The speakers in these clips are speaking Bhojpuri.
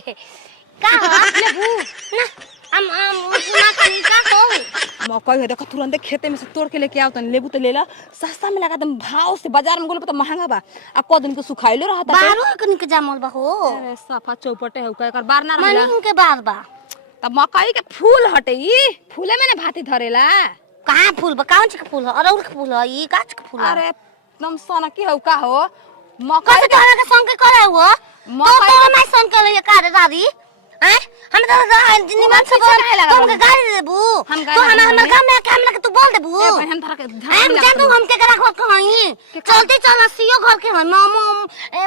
का लेबू ना हम ना कहीं का हो मकई है देखो तुरंत खेते में से तोड़ के लेके आओ तन लेबू तो ले ला सस्ता में लगा दम भाव से बाजार में गोल तो महंगा बा आ को दिन के सुखाइलो रहता बारो कनी के जामल बा हो अरे सफा चौपटे है कर बार ना रहला मनी के बार बा तब मकई के फूल हटे ई फूले में ना भाती धरेला कहां फूल बा कौन चीज के फूल है अरउल के फूल है ई काच के फूल है अरे एकदम सोना की हो का हो मकई मकई तोरा के संग के करे हो मकई तो मैं संग के ले का रे दादी हैं हम तो निमन से तुम के गाड़ी देबू तो हमर काम में काम लगे तू बोल देबू हम धरा के हम जान हम के करा खो कहीं चलते चल सियो घर के है मामू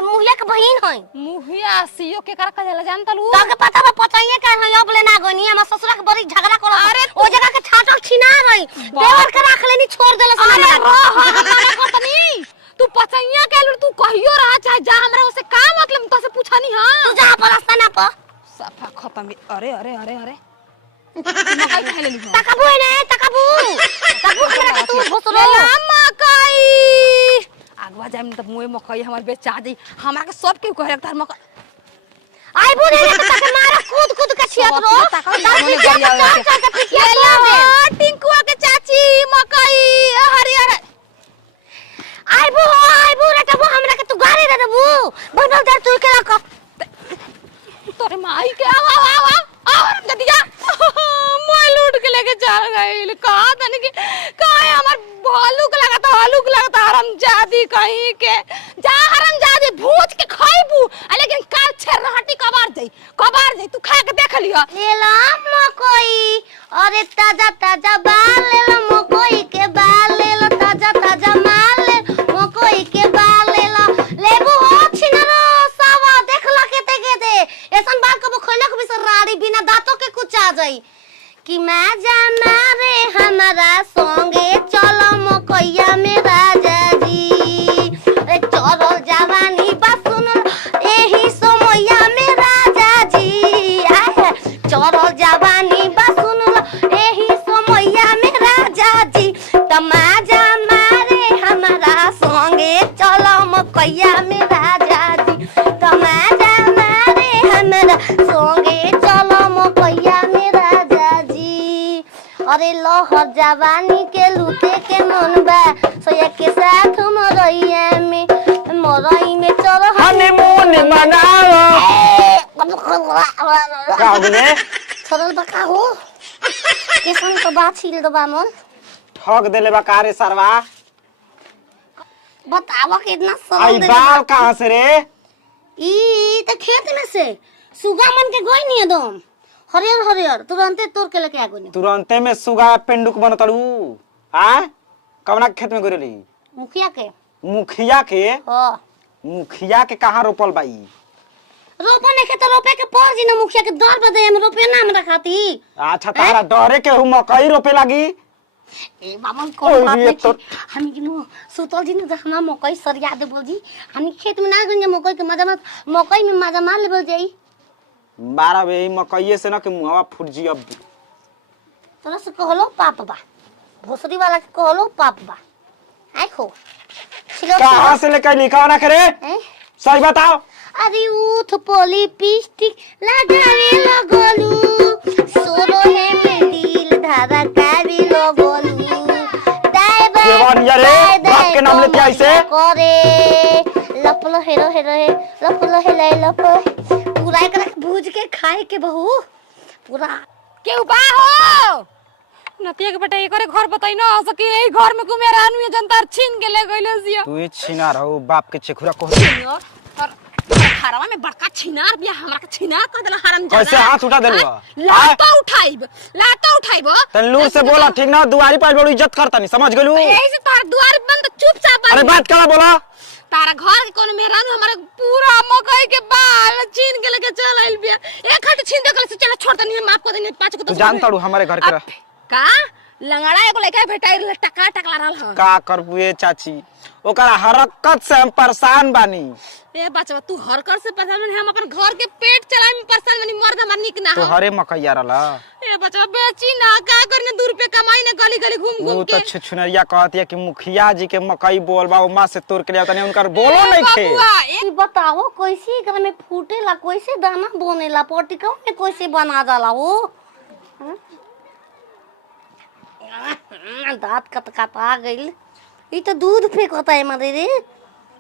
मुहिया के बहिन है मुहिया सियो के कर कहेला जानता लू तो के पता बा पताइए का है अब लेना गनी हम ससुरा के बड़ी झगड़ा कर अरे ओ जगह के छाटल छिना रही देवर के राख लेनी छोड़ देला अरे हमारे कतनी तू पचैया के लू तू कहियो रहा चाहे जा हमरा उसे का मतलब तो से पूछा नहीं हां तू जा पर रास्ता ना पर सफा खत्म अरे अरे अरे अरे मकई खाए ले ली तकाबू है ना तकाबू हमरा के तू भोसरो मकई आगवा जाम त मुए मकई हमर बेचा दे हमरा के सब के कहे तार मकई आई बोले रे तके मारा कूद कूद के छियत रो टिंकुआ के चाची मकई हरियर आई बो रे तबो हमरा के तू गाड़ी दे देबू बनल दे तू के रख तोरे माई के आवा गदिया मोय लूट के लेके चल गइल कहां तने के काहे हमर भालूक लगता हरामजादी कहीं के जा हरामजादी भूज के खाइबू लेकिन का छेर हटी कबार जाई तू खा के देख लियो लेला मकई अरे ताजा ताजा बाल लेला मकई के बाल लेला ताजा ताजा माल ले मकई के बाल लेला लेबू हो छिनरो सावा देखला के दे ऐसन बाल कबो खइलक भी राड़ी बिना दांतों के कुछ आ जाई कि मैं जाना रे हमारा संगे चलो मकैया में राजा जी रे चलो जवानी बस सुन एही समैया में राजा जी चलो जवानी बस सुन एही समैया में राजा जी तमाजा मारे हमारा संगे चलो मकैया में राजा जी तमाजा मारे हमारा संगे चलो मकैया में राजा जी अरे लहर जवानी के लूटे के मन बा सोया के साथ मरैया में चलो हनीमून मनाओ का हो गले सरल बका हो किसान तो बात छील दो बा मन ठग देले बा का रे सरवा बतावा कितना आई सरल बाल कहां से रे ई त खेत में से सुगा मन के गोई नहीं दम हरियर हरियर तुरंते तोड़ के लेके आ गोनी तुरंते में सुगा पेंडुक बनतड़ू हां कवना खेत में गोरेली मुखिया के मुखिया के कहां रोपल बाई रोपने के तो रोपे के पर जी ना मुखिया के दर बदे हम रोपे ना हमरा खाती अच्छा तारा डरे के हु मकई रोपे लागी ए बाबा कौन बात नहीं हम किनो सुतल जी ने हमरा मकई सरिया दे बोल जी हम खेत में ना गंजे मकई के मकई में मजा मार लेबल जाई 12 बे मकईए से ना के मुहवा फुट जी अब तोरा से कहलो पाप बा भोसरी वाला के कहलो पाप बा आई खो कहां से लेके लिखा ना करे सही बताओ अरे उठ पोली पिस्टिक लगावे लगलू सोरो है में दिल धारा कावी लगलू देवान यारे बाप के नाम लेके ऐसे करे लपलो हेरो है लपलो हेले लप पूरा एकरा भूज के खाए के बहू पूरा केहू बा हो नतिया के बेटा एकरे घर बताई ना हो सके एही घर में कुमेर आनु जनता छीन के ले गइले सिया तू छीना रहो बाप के चेखुरा को और हरावा में बड़का छिनार बिया हमरा के छिनार कर देला हराम जादा कैसे हाथ उठा देलु लातो उठाइब तन लूर से बोला ठीक ना दुआरी पर बड़ी इज्जत करता नहीं समझ गेलू एही से तार द्वार बंद चुपचाप अरे बात कला बोला तारा घर के कोनो मेहरान हमारे पूरा मकई के बाल छीन के लेके चल आइल बिया एक हट छीन दे के चल छोड़ दनी माफ कर दनी पांच को तू जानता हूं हमारे घर के का लंगड़ा एगो लइका भेटाई टका टकला रहल ह का करबुए चाची ओकरा हरकत से हम परेशान बानी ए बचवा तू हरकत से परेशान नहीं हम अपन घर के पेट चलाए में परेशान नहीं मर्द हमर निक ना तो हरे मकैया रहला ए बचवा बेची ना का करने 2 रुपए कमाई ना गली गली घूम वो तो छुछुनरिया कहती है कि मुखिया जी के मकई बोलबा उमा से तोड़ के ले तने उनकर बोलो नहीं थे। ई बताओ कैसे एकरा में फूटेला, कैसे दाना बनेला, पटिकवा में कैसे बना जाला वो? दांत कटकटा गइल। ई तो दूध फेंकता है मारे रे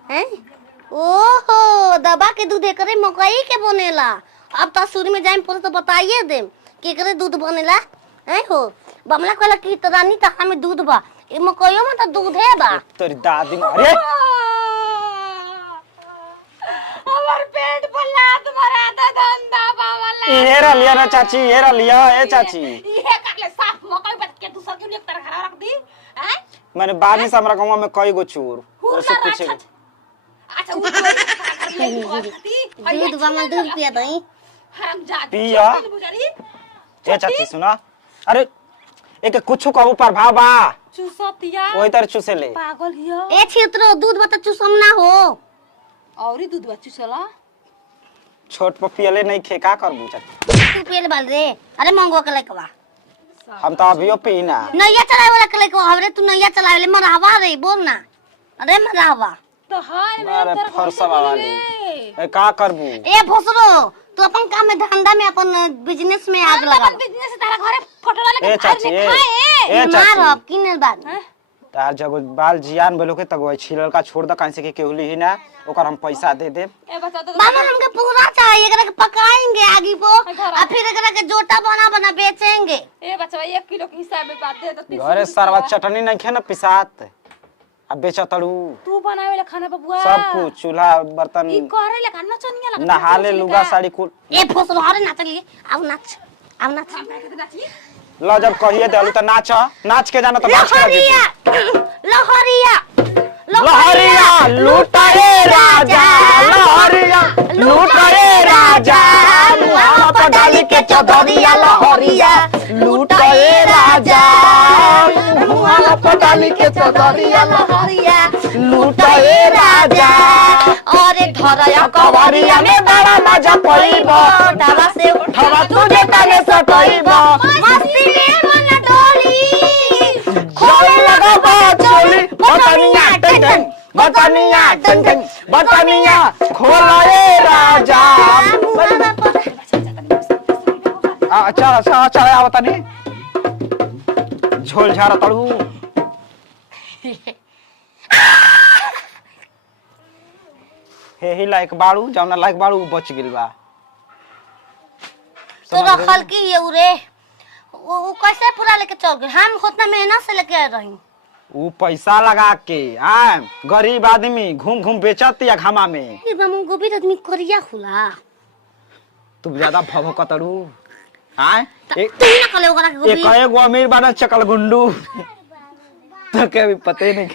हैं। ओहो दबा के दूध एकरे मकई के बनेला। अब तो शुरू में जाइम पड़े तो बताइए देम कि एकरे दूध बनेला हैं हो। बमला कहला कि तरानी त हमें दूध बा, ए मकइयो में तो दूध है बा। तोरी दादी अरे हमार पेट पर लात मारा था धंधा बावला। ये रा लिया ना चाची, ये रा लिया ए चाची। ये कर ले साफ मकई बच के दूसरा क्यों एक तरह खड़ा रख दी हैं? मैंने बानी से हमरा गांव में कई गो चोर उससे पूछे अच्छा वो दूध बा में दूध पिया दई। हरामजादी पिया। ए चाची सुना, अरे एक कुछ का ऊपर भाव बा चूसतिया वही तरह चूसे ले। पागल हिया ए छितरो दूध बता चुसम ना हो। औरी दूध बच्चू चला छोट पपियले नहीं खे का करबू चाची। तू पियल बाल रे। अरे मंगवा के लइकवा हम तो अभियो पीना। नैया चलावे वाला के लइकवा हमरे तू नैया चलावे ले मरहवा रे बोल ना। अरे मरहवा तो हाय अरे मेरे फरसा वाले ए का करबू। ए भोसरो तू अपन काम में धंधा में अपन बिजनेस में आग लगा। बिजनेस तारा घरे फोटो लेके ए चाची ए मार चाची अब किनल बाद तार जगो बाल जियान बोलो के तगो छिलल का छोड़ द काहे से के केहुली ही ना ओकर हम पैसा दे दे। ए बच्चा तो मामा हमके पूरा चाहिए, एकरा के पकाएंगे आगी को और फिर एकरा के जोटा बना बना बेचेंगे। ए बच्चा 1 किलो के हिसाब में बात दे तो 30 घरे सरवा चटनी नहीं खे ना पिसात अब बेचा तड़ू तू बनावे ले खाना बबुआ सब कुछ चूल्हा बर्तन ई करे ले खाना चनिया लगा नहाले लुगा साड़ी कुल। ए भोसरो अरे नाच लिए अब नाच अब नाच। लो जब कहिए देलू तो नाच नाच के जाना तो नाच के लहरिया लहरिया लहरिया लूटाए राजा लहरिया लूटाए राजा मुहां पर डाली के चौधरिया लहरिया लूटाए राजा मुहां पर डाली के चौधरिया लहरिया लूटाए राजा अरे धरया कवरिया में बड़ा मजा पईबो दावा से उठावा तुझे तने सटईबो मस्ती में मन डोली खोले लगा बाचोली बतनिया टन बतनिया टन बतनिया खोलाए राजा। अच्छा चला आवता नहीं झोल झारा तड़ू हे ही लायक बाड़ू जौना लायक बाड़ू बच गेल बा। तो रखल की ये उरे वो कैसे पूरा लेके चल गए? हम उतना मेहनत से लेके आए रही। वो पैसा लगा के आ गरीब आदमी घूम घूम बेचत या घामा में। ये मामू गोभी आदमी करिया खुला तू ज्यादा भव कतड़ू आय तू ना कले ओकरा के गोभी एक एगो अमीर बाना चकल गुंडू तो के भी पते नहीं।